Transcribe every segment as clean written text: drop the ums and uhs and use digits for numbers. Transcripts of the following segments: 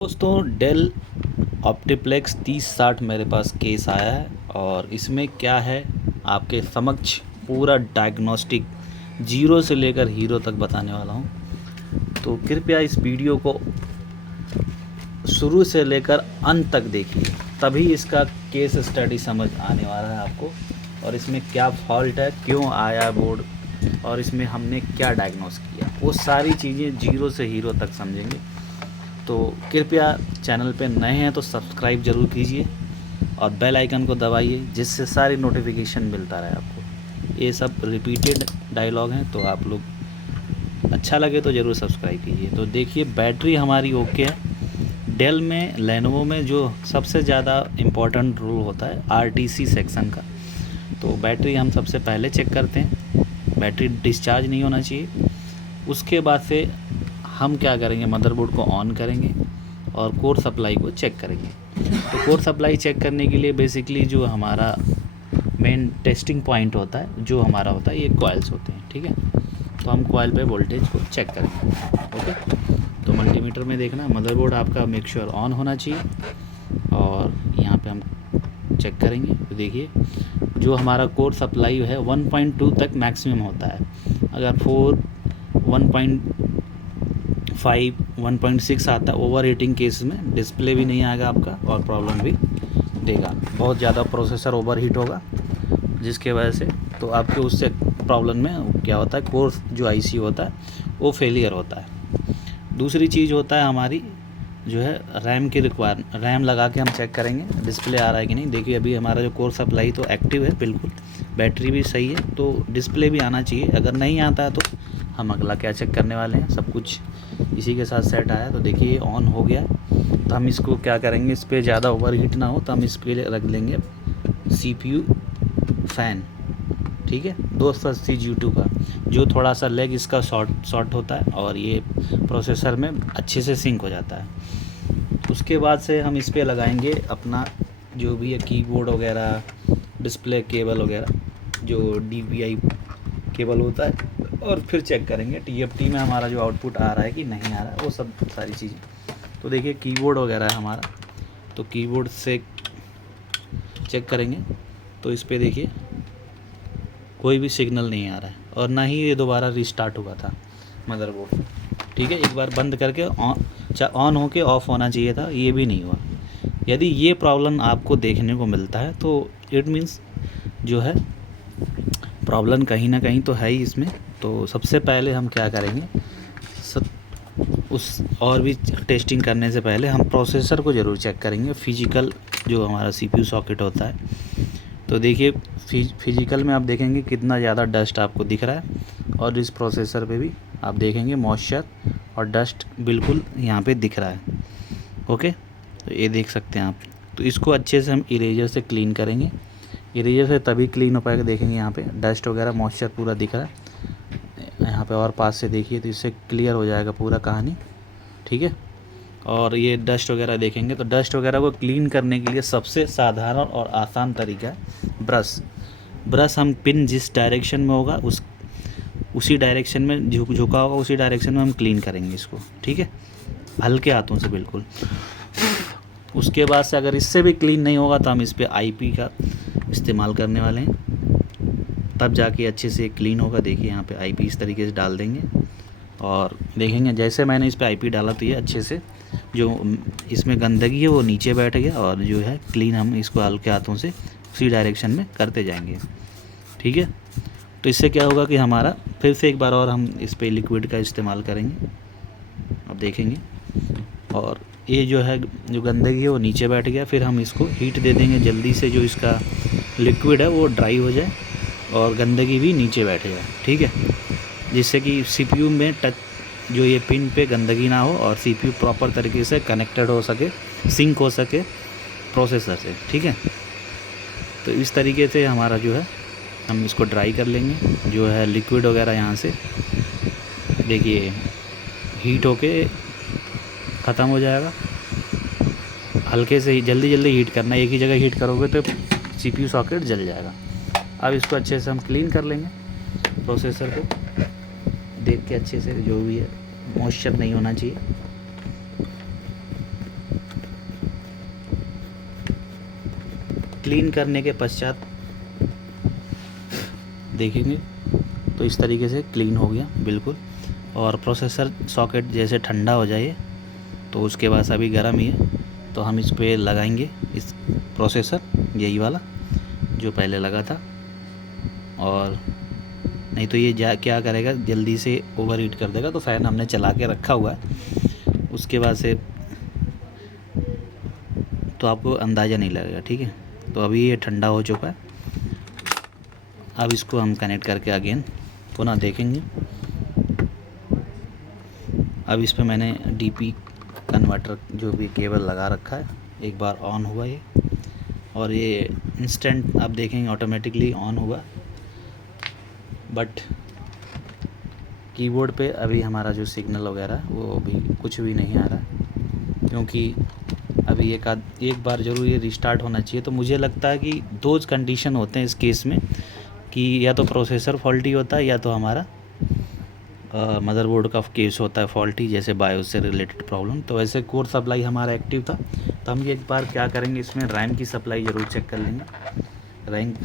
दोस्तों डेल ऑप्टीप्लेक्स 3060 मेरे पास केस आया है और इसमें क्या है आपके समक्ष पूरा डायग्नोस्टिक जीरो से लेकर हीरो तक बताने वाला हूं। तो कृपया इस वीडियो को शुरू से लेकर अंत तक देखिए, तभी इसका केस स्टडी समझ आने वाला है आपको और इसमें क्या फॉल्ट है, क्यों आया बोर्ड और इसमें हमने क्या डायग्नोस किया, वो सारी चीज़ें जीरो से हीरो तक समझेंगे। तो कृपया चैनल पे नए हैं तो सब्सक्राइब ज़रूर कीजिए और बेल आइकन को दबाइए जिससे सारी नोटिफिकेशन मिलता रहे आपको। ये सब रिपीटेड डायलॉग हैं तो आप लोग अच्छा लगे तो ज़रूर सब्सक्राइब कीजिए। तो देखिए बैटरी हमारी ओके है। डेल में लेनोवो में जो सबसे ज़्यादा इम्पोर्टेंट रूल होता है आरटीसी सेक्शन का, तो बैटरी हम सबसे पहले चेक करते हैं। बैटरी डिस्चार्ज नहीं होना चाहिए। उसके बाद से हम क्या करेंगे, मदरबोर्ड को ऑन करेंगे और कोर सप्लाई को चेक करेंगे। तो कोर सप्लाई चेक करने के लिए बेसिकली जो हमारा मेन टेस्टिंग पॉइंट होता है, जो हमारा होता है, ये कॉइल्स होते हैं, ठीक है। तो हम कॉइल पे वोल्टेज को चेक करेंगे, ओके। तो मल्टीमीटर में देखना मदरबोर्ड आपका मेक श्योर ऑन होना चाहिए और यहाँ पे हम चेक करेंगे। तो देखिए जो हमारा कोर सप्लाई है 1.2 तक मैक्सिमम होता है। अगर 4, 1.5, 1.6 आता है ओवर हीटिंग केस में डिस्प्ले भी नहीं आएगा आपका और प्रॉब्लम भी देगा। बहुत ज़्यादा प्रोसेसर ओवर हीट होगा जिसके वजह से तो आपके उससे प्रॉब्लम में क्या होता है, कोर जो आईसी होता है वो फेलियर होता है। दूसरी चीज़ होता है हमारी जो है रैम की रिक्वायरमेंट। रैम लगा के हम चेक करेंगे डिस्प्ले आ रहा है कि नहीं। देखिए अभी हमारा जो कोर सप्लाई तो एक्टिव है बिल्कुल, बैटरी भी सही है, तो डिस्प्ले भी आना चाहिए। अगर नहीं आता है तो हम अगला क्या चेक करने वाले हैं, सब कुछ इसी के साथ सेट आया। तो देखिए ये ऑन हो गया। तो हम इसको क्या करेंगे, इस पर ज़्यादा ओवर हीट ना हो तो हम इस पर रख लेंगे CPU फ़ैन, ठीक है, 280 G2 का, जो थोड़ा सा लेग इसका शॉर्ट होता है और ये प्रोसेसर में अच्छे से सिंक हो जाता है। उसके बाद से हम इस पे लगाएंगे अपना जो भी है कीबोर्ड वगैरह, डिस्प्ले केबल वगैरह, जो DPI केबल होता है, और फिर चेक करेंगे TFT में हमारा जो आउटपुट आ रहा है कि नहीं आ रहा है, वो सब सारी चीज़ें। तो देखिए कीबोर्ड वगैरह है हमारा, तो कीबोर्ड से चेक करेंगे। तो इस पे देखिए कोई भी सिग्नल नहीं आ रहा है और ना ही ये दोबारा रिस्टार्ट हुआ था मदरबोर्ड, ठीक है। एक बार बंद करके ऑन होके ऑफ़ होना चाहिए था, ये भी नहीं हुआ। यदि ये प्रॉब्लम आपको देखने को मिलता है तो इट मीन्स जो है प्रॉब्लम कहीं ना कहीं तो है ही इसमें। तो सबसे पहले हम क्या करेंगे, उस और भी टेस्टिंग करने से पहले हम प्रोसेसर को ज़रूर चेक करेंगे, फिजिकल जो हमारा CPU सॉकेट होता है। तो देखिए फिजिकल में आप देखेंगे कितना ज़्यादा डस्ट आपको दिख रहा है और इस प्रोसेसर पे भी आप देखेंगे मॉइस्चर और डस्ट बिल्कुल यहाँ पे दिख रहा है, ओके। तो ये देख सकते हैं आप। तो इसको अच्छे से हम इरेजर से क्लीन करेंगे। इरेजर से तभी क्लीन हो पाएगा। देखेंगे यहाँ पे डस्ट वगैरह मॉइस्चर पूरा दिख रहा है यहाँ पे, और पास से देखिए तो इससे क्लियर हो जाएगा पूरा कहानी, ठीक है। और ये डस्ट वगैरह देखेंगे तो डस्ट वगैरह को क्लीन करने के लिए सबसे साधारण और आसान तरीका है ब्रश। हम पिन जिस डायरेक्शन में होगा उसी डायरेक्शन में झुका होगा, उसी डायरेक्शन में हम क्लीन करेंगे इसको, ठीक है, हल्के हाथों से बिल्कुल। उसके बाद से अगर इससे भी क्लीन नहीं होगा तो हम इस पर IP का इस्तेमाल करने वाले हैं, तब जाके अच्छे से क्लीन होगा। देखिए यहाँ पे IP इस तरीके से डाल देंगे और देखेंगे जैसे मैंने इस पर IP डाला तो ये अच्छे से जो इसमें गंदगी है वो नीचे बैठ गया और जो है क्लीन हम इसको हल्के हाथों से उसी डायरेक्शन में करते जाएंगे, ठीक है। तो इससे क्या होगा कि हमारा फिर से एक बार और हम इस पर लिक्विड का इस्तेमाल करेंगे, अब देखेंगे, और ये जो है जो गंदगी है वो नीचे बैठ गया। फिर हम इसको हीट दे देंगे जल्दी से, जो इसका लिक्विड है वो ड्राई हो जाए और गंदगी भी नीचे बैठ जाए, ठीक है, जिससे कि CPU में टच जो ये पिन पे गंदगी ना हो और CPU प्रॉपर तरीके से कनेक्टेड हो सके, सिंक हो सके प्रोसेसर से, ठीक है। तो इस तरीके से हमारा जो है हम इसको ड्राई कर लेंगे। जो है लिक्विड वगैरह यहाँ से देखिए हीट होके ख़त्म हो जाएगा। हल्के से ही जल्दी हीट करना, एक ही जगह हीट करोगे तो CPU सॉकेट जल जाएगा। अब इसको अच्छे से हम क्लीन कर लेंगे प्रोसेसर को, देख के अच्छे से, जो भी है मॉइस्चर नहीं होना चाहिए। क्लीन करने के पश्चात देखेंगे तो इस तरीके से क्लीन हो गया बिल्कुल। और प्रोसेसर सॉकेट जैसे ठंडा हो जाए तो उसके बाद अभी गर्म ही है, तो हम इस पे लगाएंगे इस प्रोसेसर, यही वाला जो पहले लगा था। और नहीं तो ये क्या करेगा, जल्दी से ओवर हीट कर देगा। तो फ़ैन हमने चला के रखा हुआ है, उसके बाद से तो आपको अंदाज़ा नहीं लगेगा, ठीक है। तो अभी ये ठंडा हो चुका है। अब इसको हम कनेक्ट करके अगेन पुनः देखेंगे। अब इस पे मैंने डीपी कन्वर्टर जो भी केबल लगा रखा है, एक बार ऑन हुआ ये, और ये इंस्टेंट आप देखेंगे ऑटोमेटिकली ऑन हुआ। बट कीबोर्ड पे अभी हमारा जो सिग्नल वगैरह वो अभी कुछ भी नहीं आ रहा, क्योंकि अभी एक बार ज़रूर ये रिस्टार्ट होना चाहिए। तो मुझे लगता है कि दो कंडीशन होते हैं इस केस में, कि या तो प्रोसेसर फॉल्टी होता है या तो हमारा मदरबोर्ड का केस होता है फॉल्टी, जैसे बायोस से रिलेटेड प्रॉब्लम। तो वैसे कोर सप्लाई हमारा एक्टिव था, तो हम ये एक बार क्या करेंगे, इसमें रैम की सप्लाई ज़रूर चेक कर लेंगे,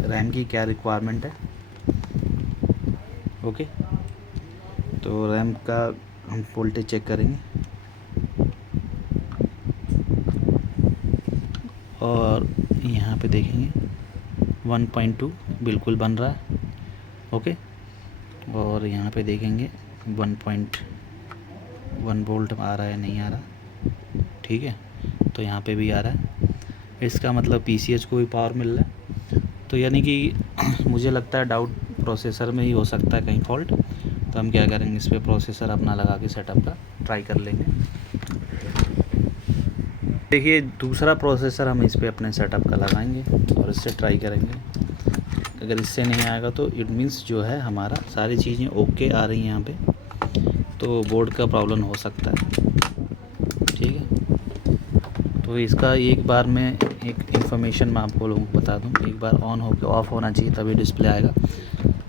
रैम की क्या रिक्वायरमेंट है। ओके, तो रैम का हम वोल्टेज चेक करेंगे, और यहाँ पे देखेंगे 1.2 बिल्कुल बन रहा है। ओके, और यहाँ पे देखेंगे 1.1 वोल्ट आ रहा है नहीं आ रहा, ठीक है। तो यहाँ पे भी आ रहा है, इसका मतलब पीसीएच को भी पावर मिल रहा है। तो यानी कि मुझे लगता है डाउट प्रोसेसर में ही हो सकता है कहीं फॉल्ट। तो हम क्या करेंगे, इस पर प्रोसेसर अपना लगा के सेटअप का ट्राई कर लेंगे। देखिए दूसरा प्रोसेसर हम इस पर अपने सेटअप का लगाएंगे और इससे ट्राई करेंगे। अगर इससे नहीं आएगा तो इट मीन्स जो है हमारा सारी चीज़ें ओके आ रही हैं यहाँ पे, तो बोर्ड का प्रॉब्लम हो सकता है, ठीक है। तो इसका एक बार मैं एक इन्फॉर्मेशन मैं आपको लोगों को बता दूं, एक बार ऑन होकर ऑफ़ होना चाहिए तभी डिस्प्ले आएगा,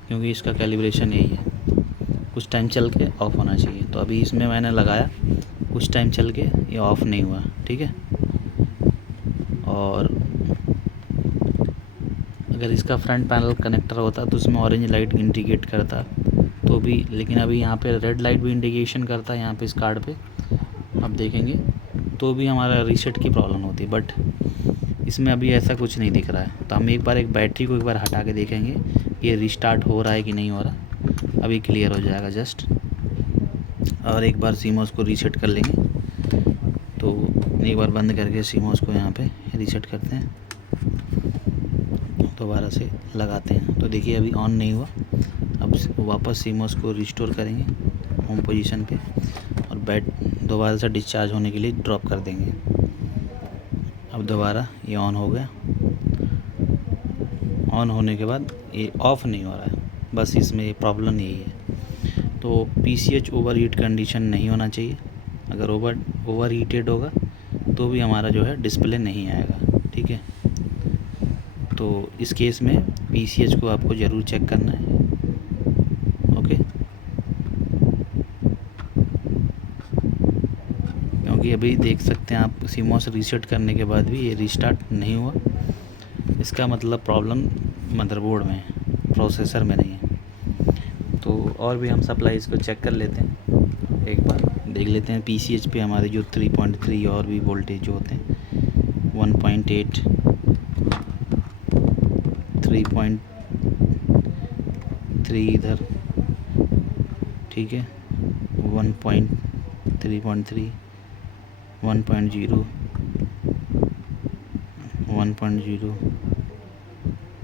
क्योंकि इसका कैलिब्रेशन यही है, कुछ टाइम चल के ऑफ़ होना चाहिए। तो अभी इसमें मैंने लगाया, कुछ टाइम चल के ये ऑफ़ नहीं हुआ, ठीक है। और अगर इसका फ्रंट पैनल कनेक्टर होता तो उसमें ऑरेंज लाइट इंडिकेट करता तो भी, लेकिन अभी यहाँ पे रेड लाइट भी इंडिकेशन करता है यहाँ पे इस कार्ड पे, अब देखेंगे तो भी हमारा रीसेट की प्रॉब्लम होती है। बट इसमें अभी ऐसा कुछ नहीं दिख रहा है। तो हम एक बार बैटरी को एक बार हटा के देखेंगे ये रिस्टार्ट हो रहा है कि नहीं हो रहा, अभी क्लियर हो जाएगा जस्ट। और एक बार सीमोस को रीसेट कर लेंगे, तो एक बार बंद करके सीमोस को यहाँ पे रीसेट करते हैं, दोबारा से लगाते हैं। तो देखिए अभी ऑन नहीं हुआ। अब वापस सीमोस को रिस्टोर करेंगे होम पोजीशन पे, और बैट दोबारा से डिस्चार्ज होने के लिए ड्रॉप कर देंगे। अब दोबारा ये ऑन हो गया। ऑन होने के बाद ये ऑफ़ नहीं हो रहा है, बस इसमें प्रॉब्लम यही है। तो पीसीएच ओवर हीट कंडीशन नहीं होना चाहिए। अगर ओवर हीटेड होगा तो भी हमारा जो है डिस्प्ले नहीं आएगा, ठीक है। तो इस केस में पीसीएच को आपको ज़रूर चेक करना है। ओके, क्योंकि अभी देख सकते हैं आप सीमोस रीसेट करने के बाद भी ये रीस्टार्ट नहीं हुआ, इसका मतलब प्रॉब्लम मदरबोर्ड में है, प्रोसेसर में नहीं है। तो और भी हम सप्लाई इसको चेक कर लेते हैं, एक बार देख लेते हैं पीसीएच पे हमारे जो 3.3 और भी वोल्टेज जो होते हैं 1.8 3.3 इधर, ठीक है, 1.3.3 1.0 1.0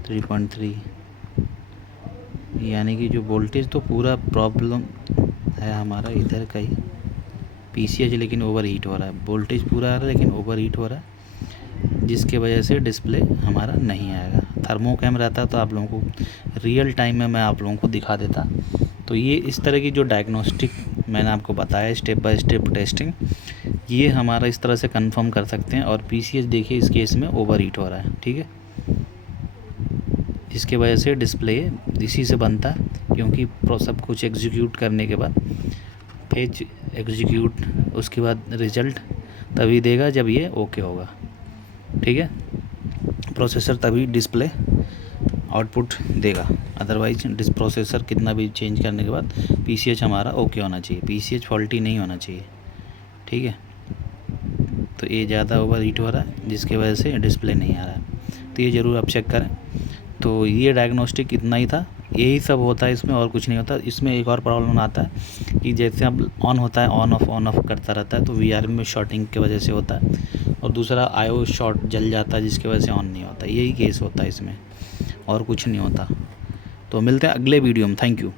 3.3, यानी कि जो वोल्टेज तो पूरा प्रॉब्लम है हमारा इधर का ही पीसीएच, लेकिन ओवर हीट हो रहा है। वोल्टेज पूरा आ रहा है लेकिन ओवर हीट हो रहा है, जिसके वजह से डिस्प्ले हमारा नहीं आएगा। थर्मो कैम रहता तो आप लोगों को रियल टाइम में मैं आप लोगों को दिखा देता। तो ये इस तरह की जो डायग्नोस्टिक मैंने आपको बताया स्टेप बाय स्टेप टेस्टिंग, ये हमारा इस तरह से कंफर्म कर सकते हैं। और पीसीएच देखिए इस केस में ओवर हीट हो रहा है, ठीक है, जिसके वजह से डिस्प्ले इसी से बनता है, क्योंकि सब कुछ एग्जीक्यूट करने के बाद पेज एग्जीक्यूट उसके बाद रिज़ल्ट तभी देगा जब ये ओके होगा, ठीक है। प्रोसेसर तभी डिस्प्ले आउटपुट देगा, अदरवाइज प्रोसेसर कितना भी चेंज करने के बाद PCH हमारा ओके होना चाहिए, PCH फॉल्टी नहीं होना चाहिए, ठीक है। तो ये ज़्यादा ओवर हीट हो रहा है जिसकी वजह से डिस्प्ले नहीं आ रहा है, तो ये ज़रूर आप चेक करें। तो ये डायग्नोस्टिक इतना ही था, यही सब होता है इसमें और कुछ नहीं होता। इसमें एक और प्रॉब्लम आता है कि जैसे अब ऑन होता है ऑन ऑफ करता रहता है, तो VRM में शॉर्टिंग की वजह से होता है, और दूसरा IO शॉर्ट जल जाता है जिसकी वजह से ऑन नहीं होता, यही केस होता है इसमें और कुछ नहीं होता। तो मिलते हैं अगले वीडियो में, थैंक यू।